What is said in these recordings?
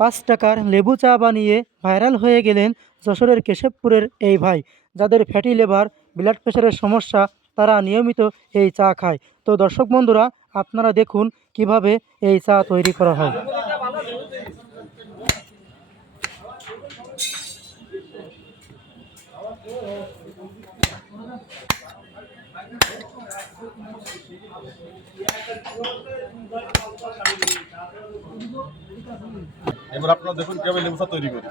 5 টাকার লেবু চা বানিয়ে ভাইরাল হয়ে গেলেন যশোরের কেশবপুরের এই ভাই। যাদের ফ্যাটি লিভার, ব্লাড প্রেশারের সমস্যা, তারা নিয়মিত এই চা খায়। তো দর্শক বন্ধুরা, আপনারা দেখুন কিভাবে এই চা তৈরি করা হয়। এবার আপনারা দেখুন কিভাবে লেবু চা তৈরি করি।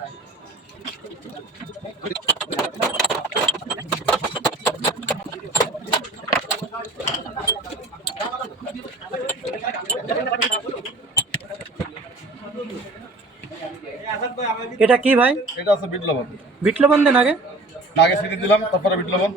এটা কি ভাই? এটা আছে বিট লবণ। বিট লবণ দেন আগে? আগে ছিটি দিলাম, তারপরে বিট লবণ।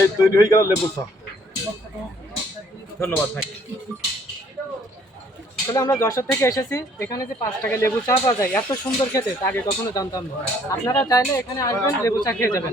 এই তৈরি হয়ে গেল লেবু চা। ধন্যবাদ ভাই। আসলে আমরা যশোর থেকে এসেছি, এখানে যে 5 টাকা লেবু চা পাওয়া যায় এত সুন্দর খেতে, তা আগে কখনো জানতাম না। আপনারা চাইলে এখানে আসবেন, লেবু চা খেয়ে যাবেন।